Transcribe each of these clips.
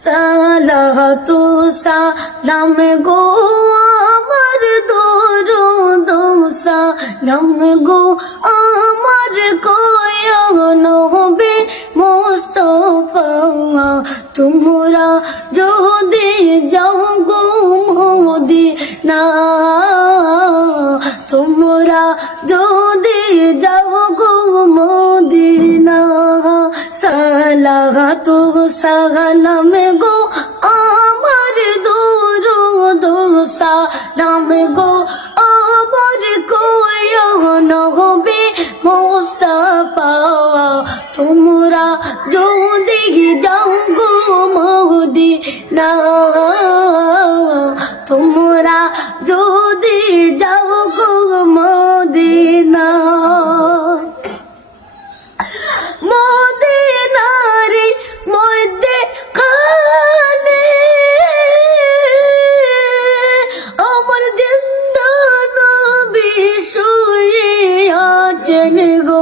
সালাতু সালাম গো আমার দরুদ সালাম গো আমার কোয় নবে মোস্তফা, তোমরা যদি যাও গো মোদি না তোমরা যদি যাও সালাহ তো সালাম গো, আমার দূর সালাম গো। আমার কয় নহবে মোস্তাফা, তোমরা যদি যাও গো মহদি না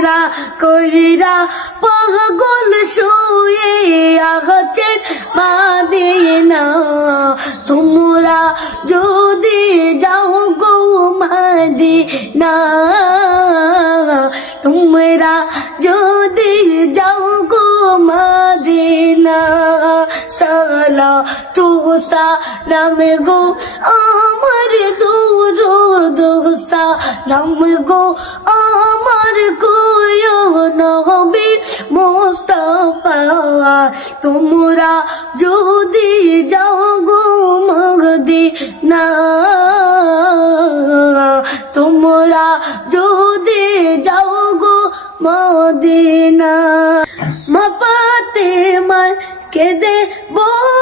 উদাসীরা কইরা পাগল শুয়ে আছেন মাদিনা। তোমরা যদি যাও গো মাদিনা, তোমরা যদি যাও গো মাদিনা। সালা তু সালাম গো আমার দূর দোসা সালাম গো কোয় নবী মোস্তফা, তোমরা যদি যাও গো মগদি না তোমরা যদি যাও গো মদিনা মাপাতে মার কেদে বলে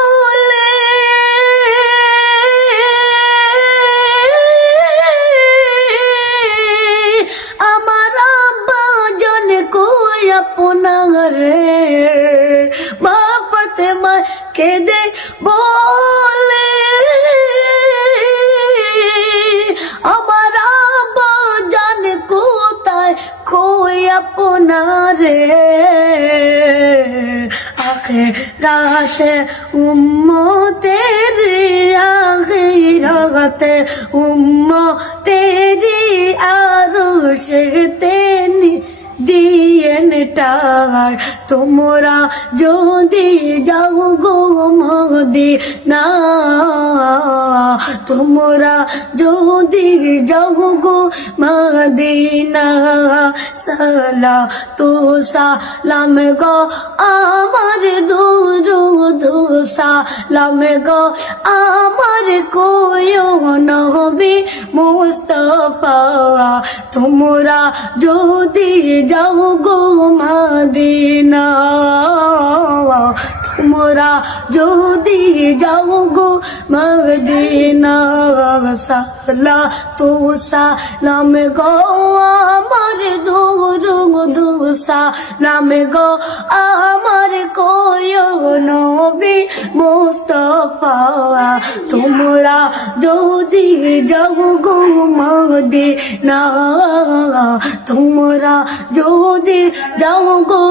কেদে বলে, আমার আব্বা জান কোথায় কই আপনারে? আখে রাতে উম্মতের আখে রাতে উম্মতেরি আরও সেতেনি দিয়েন টার তোমরা যদি যাও গো মদি না তোমরা যদি যাও গো মদিনা সালা তো সালাম গো আমার দূর সালাম গো, আমার কোয় নহবে মুস্তফা, তোমরা যদি যাও গো মদিনা, তোমরা যদি যাও গো মদিনা সালা তো সালাম গো, আমার দূর দুসা নাম গো আমার কোয় নবী মুস্তফা, তোমরা যদি যাও গো মদিনা তোমরা যদি যাও গো